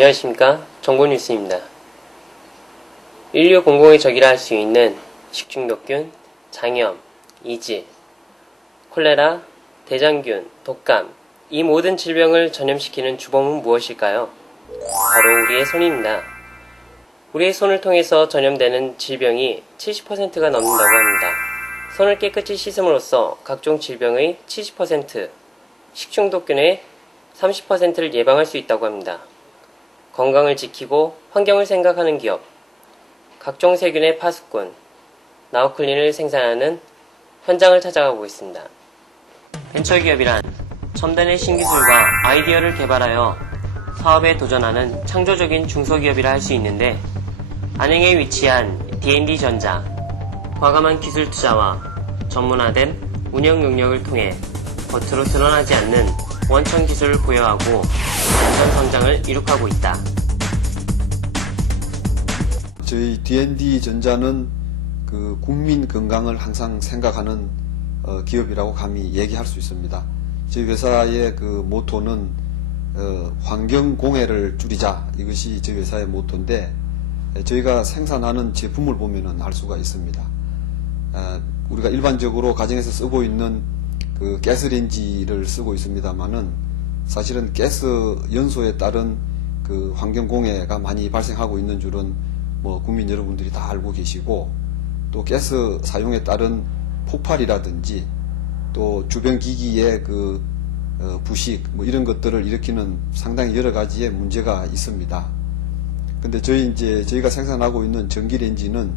안녕하십니까, 정보뉴스입니다. 인류 공공의 적이라 할 수 있는 식중독균, 장염, 이질, 콜레라, 대장균, 독감, 이 모든 질병을 전염시키는 주범은 무엇일까요? 바로 우리의 손입니다. 우리의 손을 통해서 전염되는 질병이 70%가 넘는다고 합니다. 손을 깨끗이 씻음으로써 각종 질병의 70%, 식중독균의 30%를 예방할 수 있다고 합니다. 건강을 지키고 환경을 생각하는 기업, 각종 세균의 파수꾼, 나우클린을 생산하는 현장을 찾아가고 있습니다. 벤처기업이란 첨단의 신기술과 아이디어를 개발하여 사업에 도전하는 창조적인 중소기업이라 할 수 있는데, 안양에 위치한 D&D전자, 과감한 기술 투자와 전문화된 운영 능력을 통해 겉으로 드러나지 않는 원천 기술을 보유하고 완전 성장을 이룩하고 있다. 저희 D&D전자는 그 국민 건강을 항상 생각하는 기업이라고 감히 얘기할 수 있습니다. 저희 회사의 그 모토는 환경 공해를 줄이자, 이것이 저희 회사의 모토인데, 저희가 생산하는 제품을 보면은 알 수가 있습니다. 우리가 일반적으로 가정에서 쓰고 있는 그 가스레인지를 쓰고 있습니다만은, 사실은 가스 연소에 따른 그 환경 공해가 많이 발생하고 있는 줄은 뭐 국민 여러분들이 다 알고 계시고, 또 가스 사용에 따른 폭발이라든지 또 주변 기기의 그 부식 뭐 이런 것들을 일으키는 상당히 여러 가지의 문제가 있습니다. 근데 저희가 생산하고 있는 전기레인지는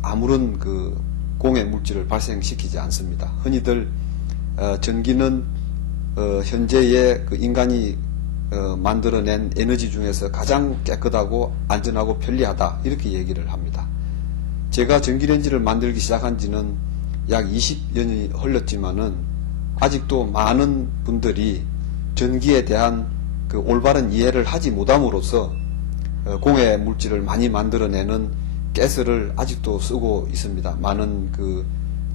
아무런 그 공해 물질을 발생시키지 않습니다. 흔히들 전기는 현재의 그 인간이 만들어낸 에너지 중에서 가장 깨끗하고 안전하고 편리하다, 이렇게 얘기를 합니다. 제가 전기레인지를 만들기 시작한 지는 약 20년이 흘렀지만은 아직도 많은 분들이 전기에 대한 그 올바른 이해를 하지 못함으로써 공해 물질을 많이 만들어내는 가스를 아직도 쓰고 있습니다. 많은 그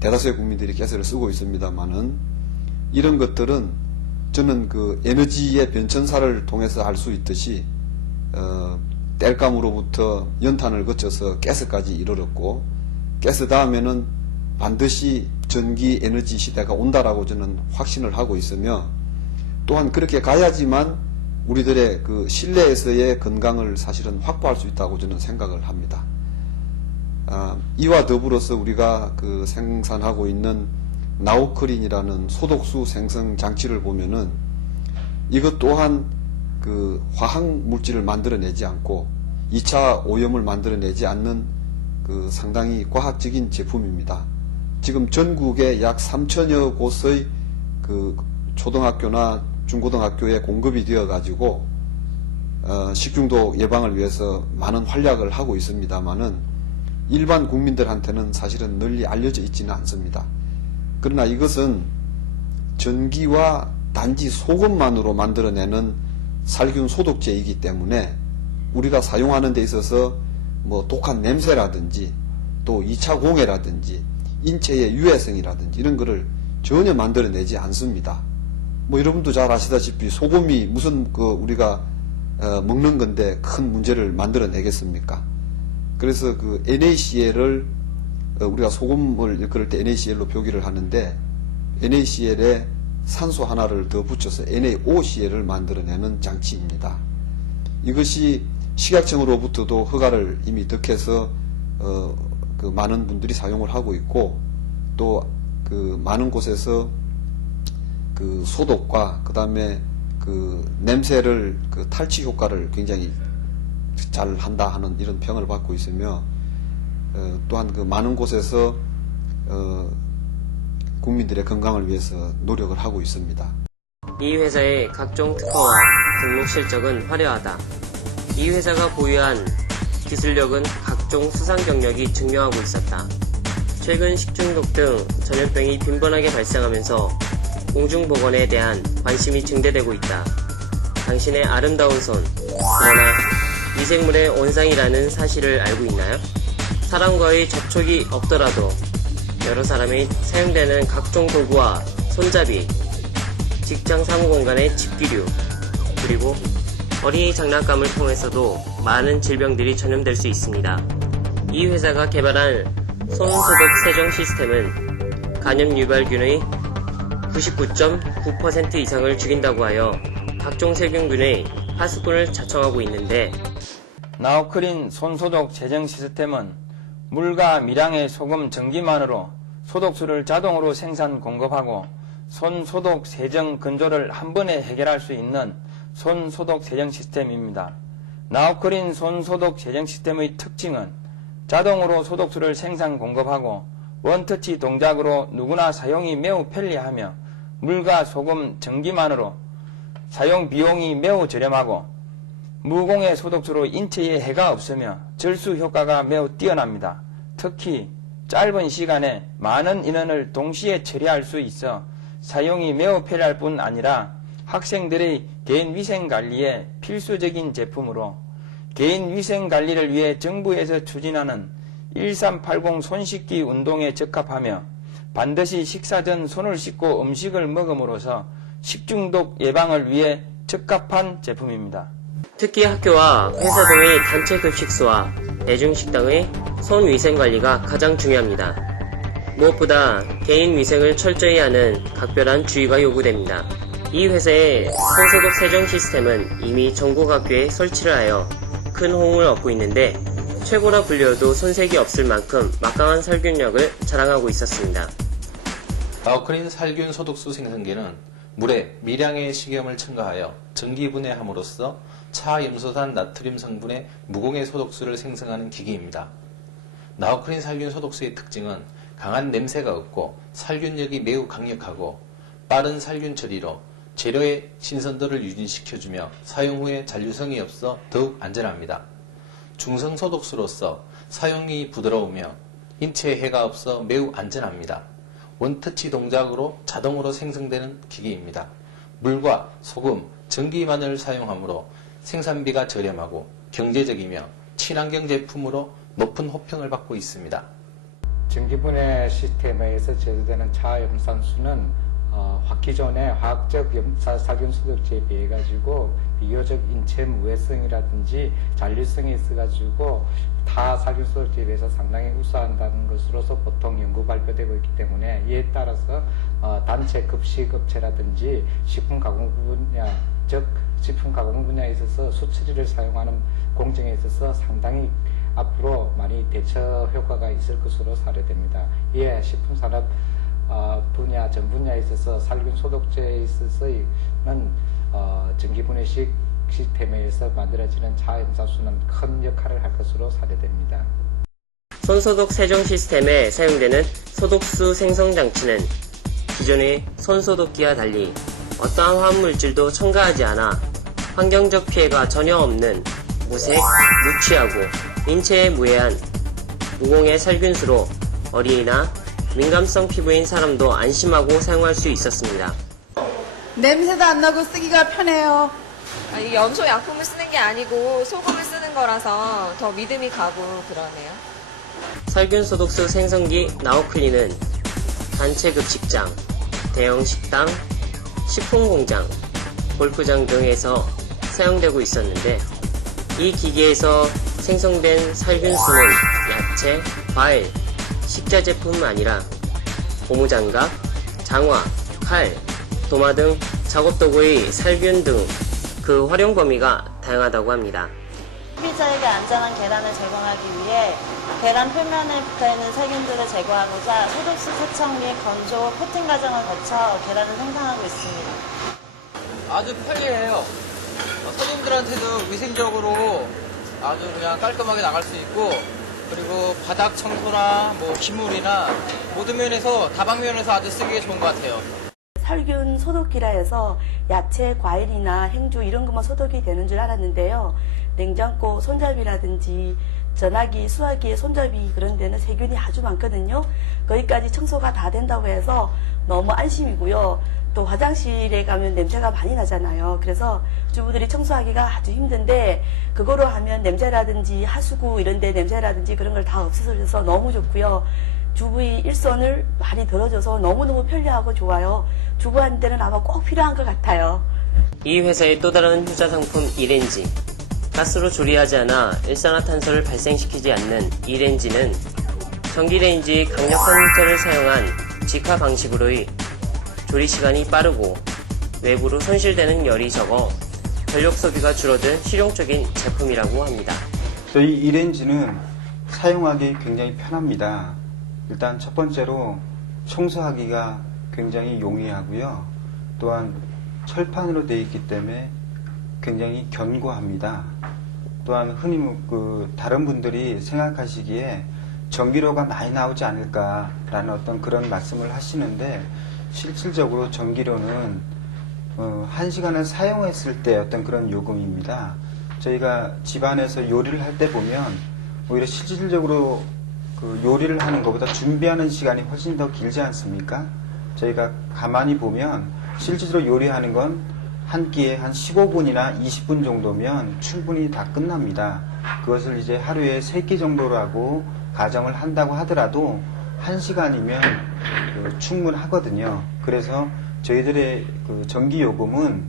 대다수의 국민들이 가스를 쓰고 있습니다만은, 이런 것들은 저는 그 에너지의 변천사를 통해서 할 수 있듯이 땔감으로부터 연탄을 거쳐서 가스까지 이르렀고, 가스 다음에는 반드시 전기 에너지 시대가 온다라고 저는 확신을 하고 있으며, 또한 그렇게 가야지만 우리들의 그 실내에서의 건강을 사실은 확보할 수 있다고 저는 생각을 합니다. 이와 더불어서 우리가 그 생산하고 있는 나우클린이라는 소독수 생성 장치를 보면은, 이것 또한 그 화학 물질을 만들어내지 않고 2차 오염을 만들어내지 않는 그 상당히 과학적인 제품입니다. 지금 전국에 약 3천여 곳의 그 초등학교나 중고등학교에 공급이 되어 가지고 식중독 예방을 위해서 많은 활약을 하고 있습니다만은, 일반 국민들한테는 사실은 널리 알려져 있지는 않습니다. 그러나 이것은 전기와 단지 소금만으로 만들어내는 살균 소독제이기 때문에 우리가 사용하는 데 있어서 뭐 독한 냄새라든지 또 2차 공해라든지 인체의 유해성이라든지 이런 거를 전혀 만들어내지 않습니다. 뭐 여러분도 잘 아시다시피 소금이 무슨 그 우리가 먹는 건데 큰 문제를 만들어내겠습니까? 그래서 그 NaCl을 우리가 소금을 일컬을 때 NaCl로 표기를 하는데, NaCl에 산소 하나를 더 붙여서 NaOCl을 만들어내는 장치입니다. 이것이 식약청으로부터도 허가를 이미 득해서 그 많은 분들이 사용을 하고 있고, 또 그 많은 곳에서 그 소독과 그 다음에 그 냄새를 그 탈취 효과를 굉장히 잘 한다 하는 이런 평을 받고 있으며, 또한 그 많은 곳에서 국민들의 건강을 위해서 노력을 하고 있습니다. 이 회사의 각종 특허와 등록 실적은 화려하다. 이 회사가 보유한 기술력은 각종 수상 경력이 증명하고 있었다. 최근 식중독 등 전염병이 빈번하게 발생하면서 공중보건에 대한 관심이 증대되고 있다. 당신의 아름다운 손, 그러나 미생물의 온상이라는 사실을 알고 있나요? 사람과의 접촉이 없더라도 여러 사람이 사용되는 각종 도구와 손잡이, 직장 사무공간의 집기류, 그리고 어린이 장난감을 통해서도 많은 질병들이 전염될 수 있습니다. 이 회사가 개발한 손소독 세정 시스템은 간염 유발균의 99.9% 이상을 죽인다고 하여 각종 세균군의 하수꾼을 자청하고 있는데, 나우크린 손소독 세정 시스템은 물과 미량의 소금 전기만으로 소독수를 자동으로 생산 공급하고 손소독 세정 건조를 한 번에 해결할 수 있는 손소독 세정 시스템입니다. 나우크린 손소독 세정 시스템의 특징은 자동으로 소독수를 생산 공급하고 원터치 동작으로 누구나 사용이 매우 편리하며 물과 소금 전기만으로 사용 비용이 매우 저렴하고 무공해 소독수로 인체에 해가 없으며 절수 효과가 매우 뛰어납니다. 특히 짧은 시간에 많은 인원을 동시에 처리할 수 있어 사용이 매우 편리할 뿐 아니라 학생들의 개인 위생 관리에 필수적인 제품으로 개인 위생 관리를 위해 정부에서 추진하는 1380 손씻기 운동에 적합하며 반드시 식사 전 손을 씻고 음식을 먹음으로써 식중독 예방을 위해 적합한 제품입니다. 특히 학교와 회사 등의 단체 급식소와 대중식당의 손 위생 관리가 가장 중요합니다. 무엇보다 개인 위생을 철저히 하는 각별한 주의가 요구됩니다. 이 회사의 손소독 세정 시스템은 이미 전국 학교에 설치를 하여 큰 호응을 얻고 있는데, 최고라 불려도 손색이 없을 만큼 막강한 살균력을 자랑하고 있었습니다. 나우크린 살균 소독수 생성기는 물에 미량의 식염을 첨가하여 전기분해함으로써 차염소산 나트륨 성분의 무공해 소독수를 생성하는 기기입니다. 나우크린 살균 소독수의 특징은 강한 냄새가 없고 살균력이 매우 강력하고 빠른 살균 처리로 재료의 신선도를 유지시켜주며 사용 후에 잔류성이 없어 더욱 안전합니다. 중성 소독수로서 사용이 부드러우며 인체에 해가 없어 매우 안전합니다. 원터치 동작으로 자동으로 생성되는 기기입니다. 물과 소금, 전기만을 사용하므로 생산비가 저렴하고 경제적이며 친환경 제품으로 높은 호평을 받고 있습니다. 전기분해 시스템에 의해서 제조되는 차염산수는 기존의 화학적 살균 소독제에 비해 가지고 비교적 인체 무해성이라든지 잔류성이 있어 가지고 타 살균 소독제에 비해서 상당히 우수하다는 것으로서 보통 연구 발표되고 있기 때문에, 이에 따라서 단체 급식업체라든지 식품 가공 분야, 즉 식품 가공 분야에 있어서 수처리를 사용하는 공정에 있어서 상당히 앞으로 많이 대처 효과가 있을 것으로 사례됩니다. 이에 식품산업 분야, 전 분야에 있어서 살균 소독제에 있어서는 전기분해식 시스템에 의해서 만들어지는 차염산수는 큰 역할을 할 것으로 사례됩니다. 손소독 세정 시스템에 사용되는 소독수 생성 장치는 기존의 손소독기와 달리 어떠한 화합물질도 첨가하지 않아 환경적 피해가 전혀 없는 무색, 무취하고 인체에 무해한 무공해 살균수로 어린이나 민감성 피부인 사람도 안심하고 사용할 수 있었습니다. 냄새도 안 나고 쓰기가 편해요. 이 염소 약품을 쓰는 게 아니고 소금을 쓰는 거라서 더 믿음이 가고 그러네요. 살균 소독수 생성기 나우클린은 단체 급식장, 대형 식당, 식품 공장, 골프장 등에서 사용되고 있었는데, 이 기계에서 생성된 살균수는 야채, 과일, 식자재뿐만 아니라 고무장갑, 장화, 칼, 도마 등 작업도구의 살균 등 그 활용 범위가 다양하다고 합니다. 소비자에게 안전한 계란을 제공하기 위해 계란 표면에 붙어있는 세균들을 제거하고자 소독수 세척 및 건조, 코팅 과정을 거쳐 계란을 생산하고 있습니다. 아주 편리해요. 손님들한테도 위생적으로 아주 그냥 깔끔하게 나갈 수 있고, 그리고 바닥 청소나 뭐 기물이나 모든 면에서 다방면에서 아주 쓰기에 좋은 것 같아요. 살균 소독기라 해서 야채, 과일이나 행주 이런 것만 소독이 되는 줄 알았는데요. 냉장고 손잡이라든지 전화기, 수화기의 손잡이 그런 데는 세균이 아주 많거든요. 거기까지 청소가 다 된다고 해서 너무 안심이고요. 또 화장실에 가면 냄새가 많이 나잖아요. 그래서 주부들이 청소하기가 아주 힘든데 그거로 하면 냄새라든지 하수구 이런 데 냄새라든지 그런 걸 다 없애서 너무 좋고요. 주부의 일손을 많이 덜어줘서 너무너무 편리하고 좋아요. 주부한테는 아마 꼭 필요한 것 같아요. 이 회사의 또 다른 효자 상품 이렌지. 가스로 조리하지 않아 일산화탄소를 발생시키지 않는 이렌지는 전기레인지의 강력한 히터를 사용한 직화 방식으로의 조리 시간이 빠르고 외부로 손실되는 열이 적어 전력 소비가 줄어든 실용적인 제품이라고 합니다. 저희 이렌지는 사용하기 굉장히 편합니다. 일단 첫 번째로 청소하기가 굉장히 용이하고요. 또한 철판으로 되어 있기 때문에 굉장히 견고합니다. 또한 흔히 다른 분들이 생각하시기에 전기료가 많이 나오지 않을까라는 어떤 그런 말씀을 하시는데, 실질적으로 전기료는 1시간을 사용했을 때 어떤 그런 요금입니다. 저희가 집안에서 요리를 할 때 보면 오히려 실질적으로 그 요리를 하는 것보다 준비하는 시간이 훨씬 더 길지 않습니까? 저희가 가만히 보면 실질적으로 요리하는 건 한 끼에 한 15분이나 20분 정도면 충분히 다 끝납니다. 그것을 이제 하루에 3끼 정도라고 가정을 한다고 하더라도 1시간이면 충분하거든요. 그래서 저희들의 그 전기요금은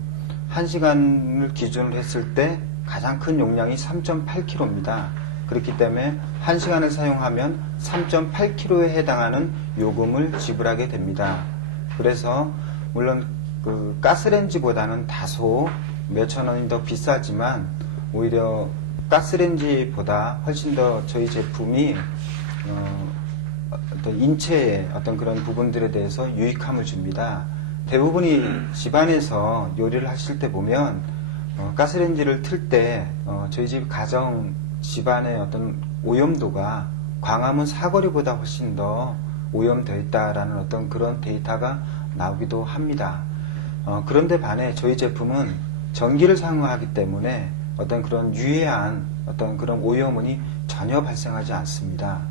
1시간을 기준으로 했을 때 가장 큰 용량이 3.8kg입니다. 그렇기 때문에 1시간을 사용하면 3.8kg에 해당하는 요금을 지불하게 됩니다. 그래서 물론 그 가스레인지보다는 다소 몇천 원이 더 비싸지만 오히려 가스레인지보다 훨씬 더 저희 제품이 어떤 인체의 어떤 그런 부분들에 대해서 유익함을 줍니다. 대부분이 집안에서 요리를 하실 때 보면 가스레인지를 틀 때 저희 집 가정 집안의 어떤 오염도가 광화문 사거리보다 훨씬 더 오염되어 있다라는 어떤 그런 데이터가 나오기도 합니다. 그런데 반해 저희 제품은 전기를 사용하기 때문에 어떤 그런 유해한 어떤 그런 오염원이 전혀 발생하지 않습니다.